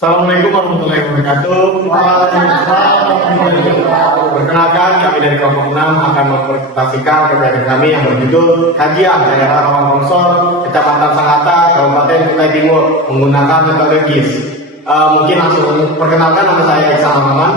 Assalamualaikum warahmatullahi wabarakatuh. Waalaikumsalam warahmatullahi wabarakatuh. Perkenalkan, kami dari kelompok 6 akan mempresentasikan kegiatan kami yang berjudul Kajian Daerah Rawan Longsor Kecamatan Sangatta, Kabupaten Kutai Timur menggunakan metode GIS. Mungkin langsung perkenalkan, nama saya Iksan Maman.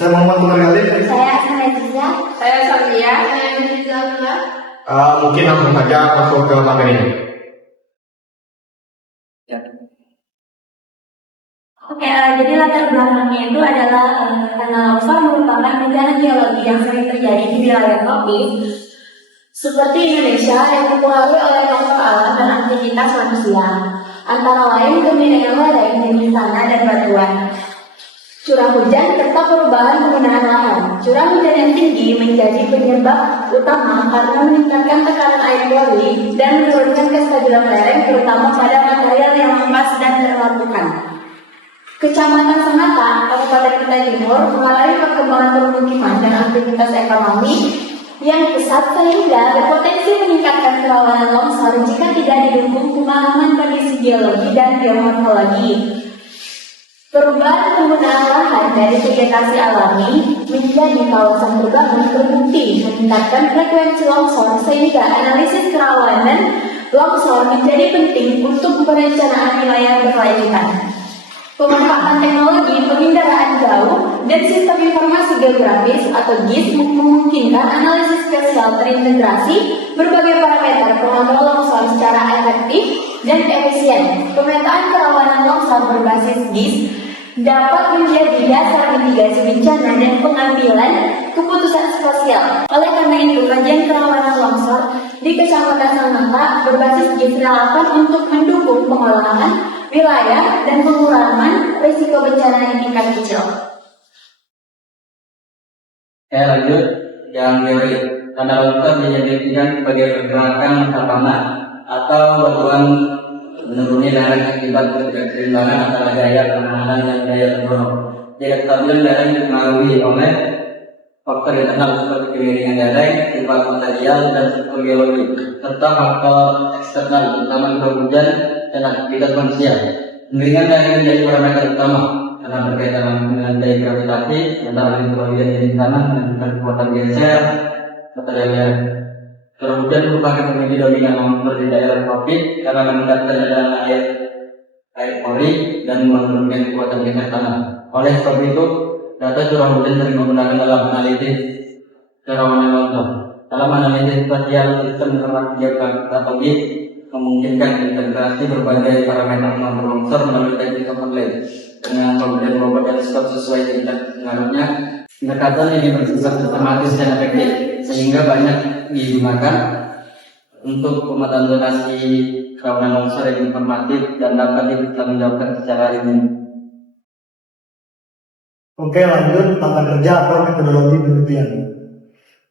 Saya Muhammad Tumargali. Saya Asma. Saya Sofia. Saya Nizam. Mungkin langsung saja masuk ke materi ini. Jadi latar belakangnya itu adalah karena longsor merupakan bencana geologi yang sering terjadi di wilayah tropis seperti Indonesia yang dipengaruhi oleh longsor alam dan aktivitas manusia, antara lain gempa lereng jenis tanah dan batuan, curah hujan serta perubahan penggunaan lahan. Curah hujan yang tinggi menjadi penyebab utama karena meningkatkan tekanan air laut dan menurunkan kestabilan lereng, terutama pada material yang lemas dan terlalukan. Kecamatan Sangatta, Kabupaten Kutai Timur mengalami perkembangan permukiman dan aktivitas ekonomi yang pesat sehingga berpotensi meningkatkan kerawanan longsor jika tidak didukung pemahaman kondisi geologi dan geomorfologi. Perubahan penggunaan lahan dari vegetasi alami menjadi kawasan terbangun terbukti meningkatkan frekuensi longsor sehingga analisis kerawanan longsor menjadi penting untuk perencanaan wilayah berkelanjutan. Pemanfaatan teknologi penginderaan jauh dan sistem informasi geografis atau GIS memungkinkan analisis spesial terintegrasi berbagai parameter pengontrol longsor secara efektif dan efisien. Pemetaan kerawanan longsor berbasis GIS dapat menjadi dasar mitigasi bencana dan pengambilan keputusan spasial. Oleh karena itu, kajian kerawanan longsor di Kecamatan Sangatta berbasis GIS relevan untuk mendukung pengolahan wilayah dan pengurangan risiko bencana yang tingkat kecil. Lanjut yang teori. Tanah longsor dijadikan sebagai pergerakan tanah atau batuan menuruni lereng akibat keseimbangan antara daya penanganan dan daya pendorong. Jadi kestabilan lereng dipengaruhi oleh faktor internal seperti kemiringan lereng, sifat material, dan struktur geologi, serta faktor eksternal terutama curah hujan dan aktivitas manusia. Kemiringan lereng menjadi parameter utama karena berkaitan dengan daya gravitasi antara curah hujan di tanah dan kekuatan geser material lereng. Curah hujan merupakan pemicu dominan longsor di daerah tropis karena meningkatkan aliran air pori dan menurunkan kekuatan geser tanah. Oleh sebab itu, data curah hujan sering menggunakan dalam analisis kerawanan longsor. Dalam analisis spasial sistem informasi geografis atau GIS memungkinkan integrasi berbagai parameter pengatur longsor melalui teknik overlay dengan pemberian bobot dan skop sesuai tingkat pengaruhnya. Pendekatan ini bersifat sistematis dan efektif sehingga banyak digunakan untuk pemetaan zonasi kerawanan longsor yang informatif dan dapat dipertanggungjawabkan secara ilmiah. Oke, lanjut tata kerja atau metodologi penelitian.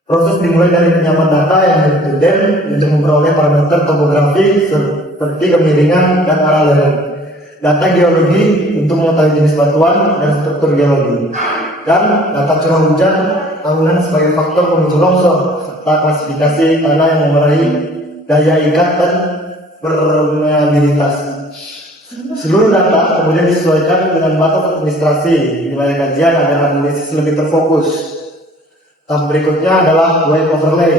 Proses dimulai dari penyampaian data yang bertudem untuk memperoleh parameter topografi seperti kemiringan dan arah lereng. Data geologi untuk mengetahui jenis batuan dan struktur geologi. Dan data curah hujan tahunan sebagai faktor pemicu longsor serta klasifikasi tanah yang memenuhi daya ikat dan permeabilitas. Seluruh data kemudian disesuaikan dengan batas administrasi wilayah kajian agar analisis lebih terfokus. Tahap berikutnya adalah wave overlay,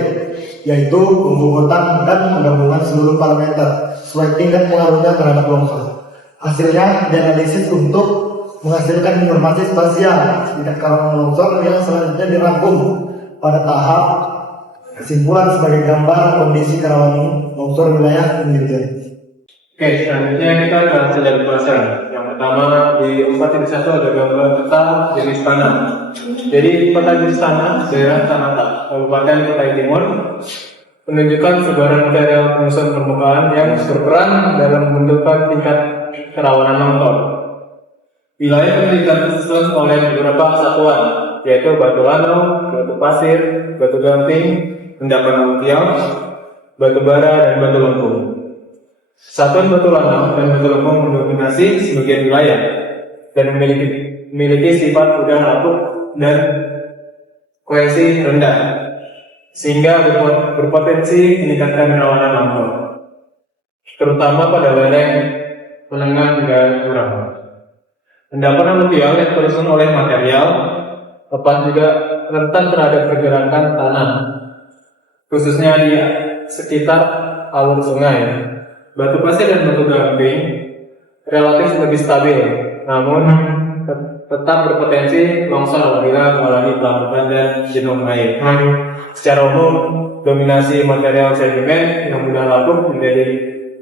yaitu pembobotan dan penggabungan seluruh parameter sesuai tingkat pengaruhnya terhadap longsor. Hasilnya dianalisis untuk menghasilkan informasi spasial tingkat kerawanan longsor yang selanjutnya dirangkum pada tahap kesimpulan sebagai gambar kondisi kerawanan longsor wilayah penelitian. Oke, selanjutnya kita akan hasil dari pembahasan. Yang pertama di 4.1 ada gambar peta jenis tanah. Jadi peta jenis tanah daerah Sangatta, Kabupaten Kutai Timur, menunjukkan sebaran material pengusun permukaan yang berperan dalam menentukan tingkat kerawanan longsor. Wilayah penelitian disusun oleh beberapa satuan, yaitu batu lano, batu pasir, batu gamping, endapan aluvial, batu bara, dan batu lempung. Satuan batu lano dan batu lempung mendominasi sebagian wilayah dan memiliki sifat mudah lapuk dan kohesi rendah. sehingga berpotensi meningkatkan kerawanan longsor, terutama pada lereng menengah hingga curah. Endapan aluvial yang tersusun oleh material lepas juga rentan terhadap pergerakan tanah, khususnya di sekitar alur sungai. Batu pasir dan batu gamping relatif lebih stabil, namun tetap berpotensi longsor apabila mengalami pelambatan dan jenuh air. Secara umum, dominasi material sedimen yang mudah lapuk menjadi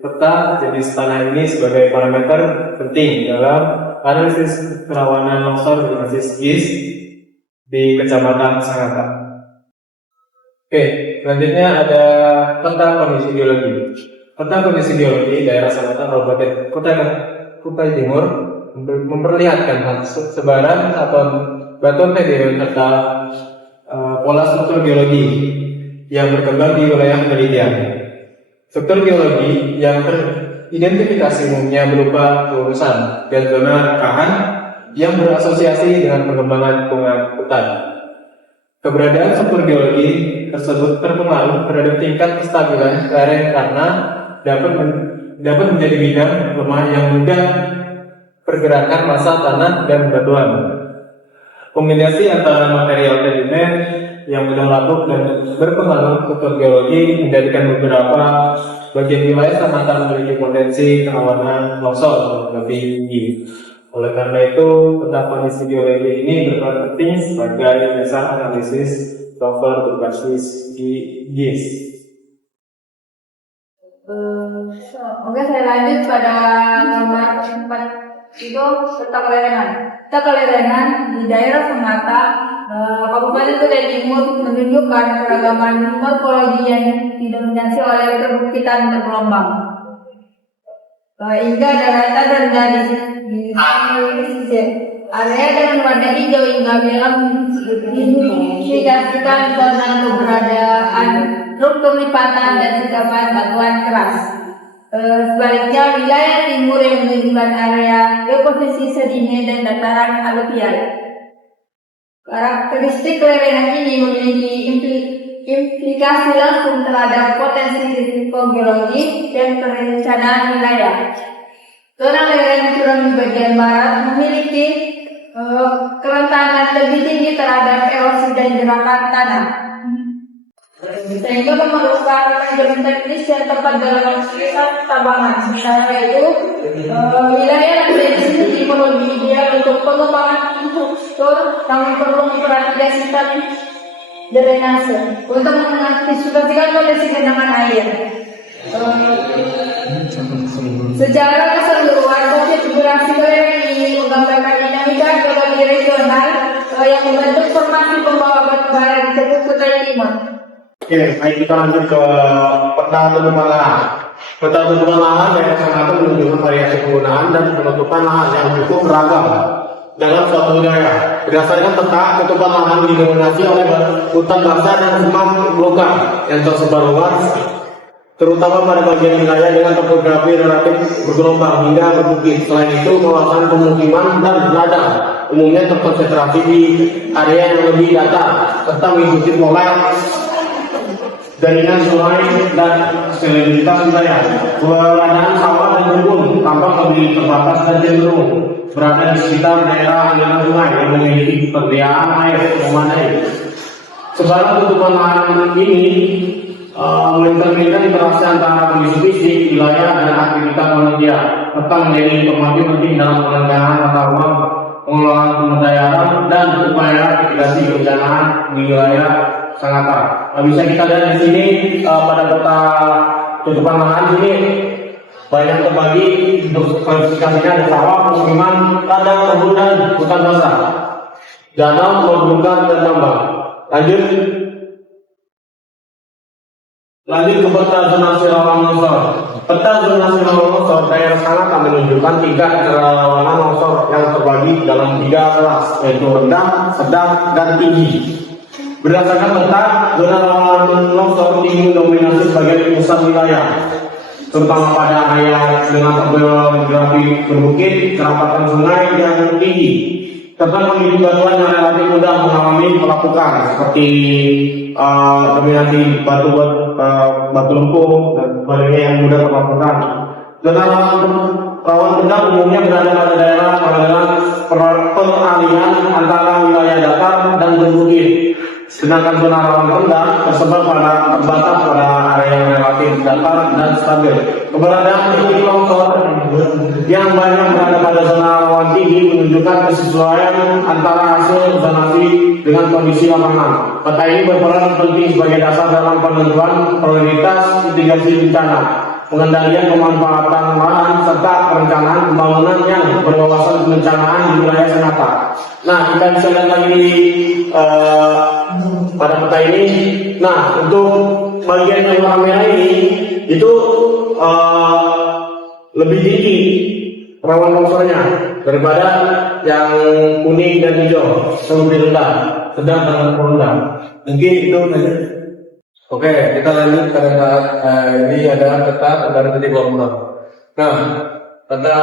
peta jenis tanah ini sebagai parameter penting dalam analisis kerawanan longsor berbasis GIS di Kecamatan Sangatta. Oke, selanjutnya ada peta kondisi geologi. Peta kondisi geologi daerah Sangatta Kabupaten Kutai Timur memperlihatkan sebaran satuan batuan sedimen serta pola struktur geologi yang berkembang di wilayah penelitian. Struktur geologi yang teridentifikasi umumnya berupa lurusan dan zona rekahan yang berasosiasi dengan perkembangan lingkungan hutan. Keberadaan struktur geologi tersebut terpengaruh terhadap tingkat kestabilan lereng karena dapat menjadi bidang lemah yang mudah pergerakan massa tanah dan batuan. Kombinasi antara material sedimen yang mudah lapuk dan berpengaruh struktur geologi menjadikan beberapa bagian wilayah Sangatta memiliki potensi kerawanan longsor lebih tinggi. Oleh karena itu, peta kondisi geologi ini berperan penting sebagai dasar analisis longsor berbasis GIS. Oke, saya lanjut pada gambar 4 itu tentang lereng. Peta lereng di daerah Sangatta, Kabupaten Kutai Timur menunjukkan keragaman morfologi yang didominasi oleh perbukitan bergelombang. Hingga daratan rendah di area dengan warna hijau hingga merah mengindikasikan zona keberadaan struktur lipatan dan endapan batuan keras. Sebaliknya, wilayah timur yang menunjukkan area deposisi sedimen dan dataran aluvial. Karakteristik lereng ini memiliki implikasi langsung terhadap potensi risiko geologi dan perencanaan wilayah. Zona lereng curam di bagian barat memiliki kerentanan lebih tinggi terhadap erosi dan gerakan tanah, sehingga memerlukan manajemen teknis yang tepat dalam aktivitas tambangan. Misalnya itu wilayah yang berisi tipologi ideal untuk pengembangan infrastruktur, namun perlu memperhatikan drainase untuk mengantisipasikan potensi genangan air. Secara keseluruhan, konfigurasi lereng ini menggambarkan dinamika geologi regional yang membentuk formasi pembawa batu bara di Teguh Kutai Timur. Oke, baik, kita lanjut ke peta tentukan lahan. Peta tentukan lahan daerah Sangatta menunjukkan variasi penggunaan dan penutupan lahan yang cukup beragam dalam suatu wilayah. Berdasarkan peta, tutupan lahan didominasi oleh hutan basah dan semak belukar yang tersebar luas, terutama pada bagian wilayah dengan topografi relatif bergelombang hingga berbukit. Selain itu, kawasan pemukiman dan ladang umumnya terkonsentrasi di area yang lebih datar serta mengikuti pola jaringan sungai dan selebritas wilayah. Ladang sawah dan kebun tampak lebih terbatas dan cenderung berada di sekitar daerah aliran sungai yang memiliki persediaan air memadai. Sebaran tutupan lahan ini mencerminkan interaksi antara kondisi fisik, wilayah, dan aktivitas manusia. Peta menjadi informasi penting dalam perencanaan tata ruang, pengelolaan sumber daya alam, dan upaya mitigasi bencana di wilayah Sangatta. Bisa kita lihat di sini pada peta tutupan lahan ini banyak terbagi untuk klasifikasinya ada sawah, pemukiman, ladang, kebun, dan hutan basah, danau, perbukitan, dan tambang. Lanjut ke peta zonasi rawan longsor. Peta zonasi rawan longsor daerah Sangatta menunjukkan tingkat kerawanan longsor yang terbagi dalam 3 kelas, yaitu rendah, sedang, dan tinggi. Berdasarkan peta, zona rawan longsor tinggi mendominasi sebagai pusat wilayah, terutama pada area dengan topografi berbukit, kerapatan sungai yang tinggi. serta kondisi batuan yang relatif mudah mengalami pelapukan seperti dominasi batu lempung dan sebagainya yang mudah terlakukan. Zona rawan bencana umumnya berada pada daerah peralihan antara wilayah datar dan berbukit. Sedangkan zona rawan rendah tersebar pada terbatas pada area yang relatif datar dan stabil. Keberadaan titik longsor yang banyak berada pada zona rawan tinggi menunjukkan kesesuaian antara hasil zonasi dengan kondisi lapangan. Peta ini berperan penting sebagai dasar dalam penentuan prioritas mitigasi bencana, pengendalian pemanfaatan lahan, serta perencanaan pembangunan yang berwawasan kebencanaan di wilayah Sanata. Nah, kita bisa lihat lagi pada peta ini. Nah, untuk bagian yang warna merah ini itu lebih tinggi rawan longsornya daripada yang kuning dan hijau, lebih rendah, sedang sangat rendah. Mungkin itu saja. Oke, kita lanjut karena ini ada peta dari titik longsor. Nah, peta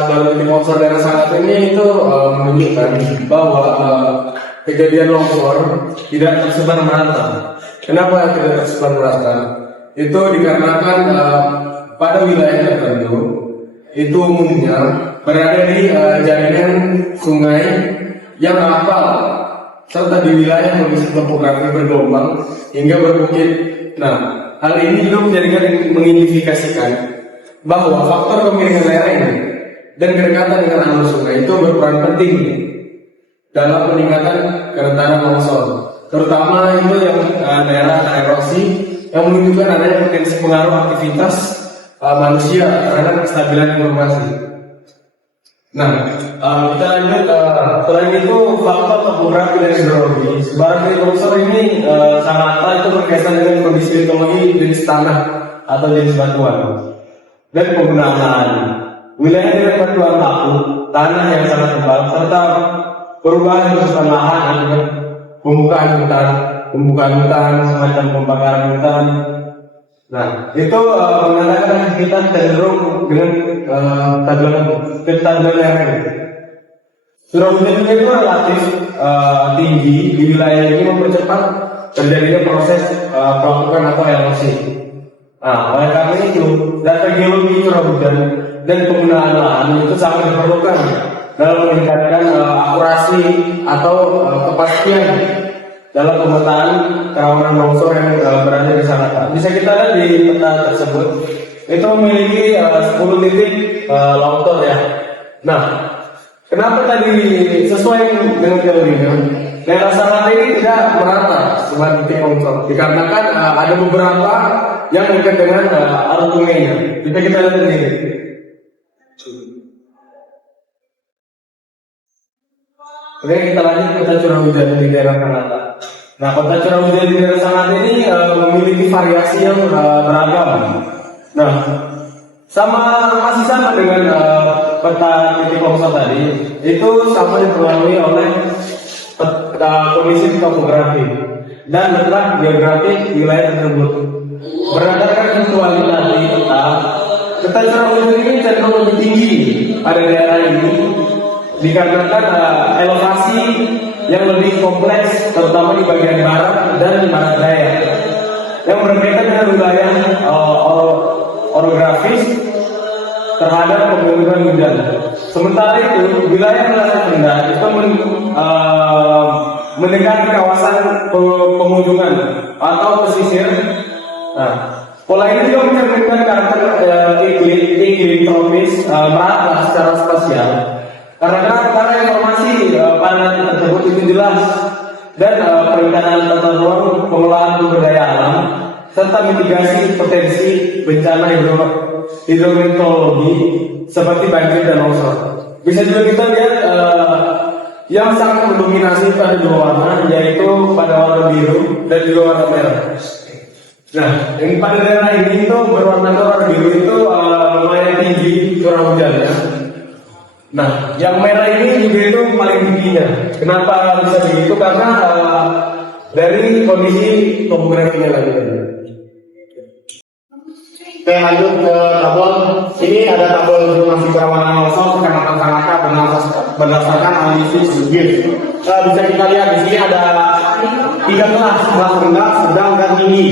sebagai titik longsor daerah Sangat ini itu menunjukkan bahwa kejadian longsor tidak tersebar merata. Kenapa tidak tersebar merata? Itu dikarenakan pada wilayah tertentu itu umumnya berada di jaringan sungai yang hafal, serta di wilayah kondisi topografi bergelombang hingga berbukit. Nah, hal ini juga menjadikan mengidentifikasikan bahwa faktor kemiringan lereng dan kedekatan dengan alur sungai itu berperan penting dalam peningkatan kerentanan longsor, terutama itu yang daerah erosi yang menunjukkan adanya potensi pengaruh aktivitas manusia terhadap kestabilan informasi. Nah, kita lanjut. Selain itu, faktor topografi dan hidrologi. Sebaran titik longsor ini Sanata itu berkaitan dengan kondisi ekologi jenis tanah atau jenis batuan dan penggunaan lahan. Wilayah dengan batuan baku, tanah yang sangat tebal, serta perubahan luasan lahan dengan pembukaan hutan, semacam pembakaran hutan. Nah, itu menandakan aktivitas cenderung dengan kestabilan lereng. Curah hujan itu relatif tinggi di wilayah ini mempercepat terjadinya proses pelapukan atau erosi. Nah, oleh karena itu, data geologi curah hujan dan penggunaan lahan itu sangat diperlukan dalam meningkatkan akurasi atau kepastian dalam pemetaan kerawanan longsor yang berada di sana. Bisa kita lihat di peta tersebut itu memiliki 10 titik longsor ya. Nah, kenapa tadi sesuai dengan teorinya daerah Sanata ini tidak merata sebagai titik longsor? Dikarenakan ada beberapa yang dekat dengan arus sungainya. Bisa kita lihat ini. Oke, kita lanjut ke curah hujan di daerah Sanata. Nah, peta curah hujan di daerah Sanata ini memiliki variasi yang beragam. Nah, masih sama dengan peta titik longsor tadi, itu sama dipengaruhi oleh kondisi topografi dan letak geografis wilayah tersebut. Berdasarkan visualisasi peta curah hujan ini cenderung lebih tinggi pada daerah ini dikarenakan elevasi yang lebih kompleks, terutama di bagian barat dan barat daya, yang berkaitan dengan wilayah orografis terhadap penggunaan hujan. Sementara itu, wilayah dataran rendah itu mendekati kawasan pegunungan atau pesisir. Nah, pola ini juga mencerminkan karakter iklim tropis merata secara spasial. Karena informasi pada tersebut itu jelas dan perencanaan tata ruang, pengelolaan sumber daya alam, serta mitigasi potensi bencana hidrometeorologi seperti banjir dan longsor. Bisa juga kita lihat yang sangat mendominasi pada dua warna, yaitu pada warna biru dan juga warna merah. Nah, yang pada daerah ini itu berwarna warna biru itu lumayan tinggi curah hujannya. Nah, yang merah ini juga itu paling tingginya. Kenapa bisa begitu? Karena dari kondisi topografinya lagi. Oke, lanjut ke tabel. Ini ada tabel informasi kerawanan longsor Kecamatan Sangatta berdasarkan analisis GIS. Bisa kita lihat di sini ada 3 kelas rendah, sedang, dan tinggi.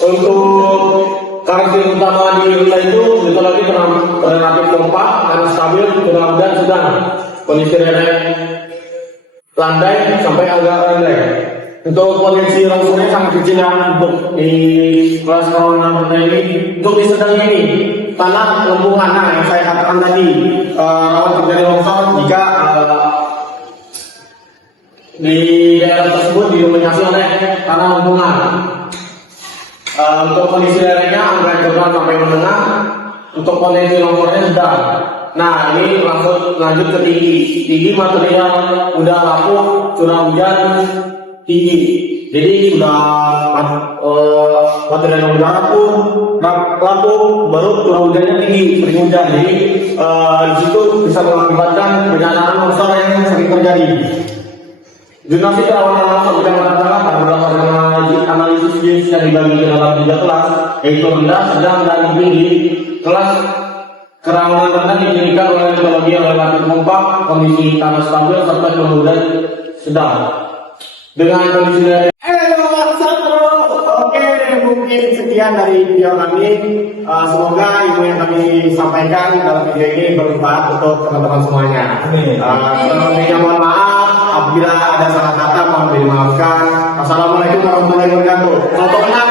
Untuk karakter utama di wilayah itu lagi relatif kompak, stabil, curah hujan sedang, kondisi landai sampai agak landai. Untuk potensi longsornya sangat kecil ya untuk di kelas corona ini. Untuk di sedang ini tanah lempungan, nah yang saya katakan tadi rawan terjadi longsor jika di daerah tersebut didominasi oleh tanah lempungan. Untuk kondisi daerahnya angka sedang sampai menengah. Untuk potensi longsornya sedang. Nah ini langsung lanjut ke tinggi. Tinggi material udah lapuk, curah hujan tinggi. Jadi sudah material yang udah lapuk, baru curah hujannya tinggi, sering hujan. Jadi di situ bisa mengakibatkan bencana longsor yang sering terjadi. Zonasi kerawanan longsor Kecamatan Sangatta berdasarkan analisis GIS yang dibagi ke dalam 3 kelas, yaitu rendah, sedang, dan tinggi. Kelas kerawanan rendah dijadikan oleh metodologi relatif kompak, kondisi tanah stabil, serta curah hujan sedang. Dengan kondisi dari Oke, mungkin sekian dari video kami. Semoga ilmu yang kami sampaikan dalam video ini bermanfaat untuk teman-teman semuanya. Sebelumnya mohon maaf apabila ada salah kata, mohon dimaafkan. Wassalamualaikum warahmatullahi wabarakatuh. Salam kenal,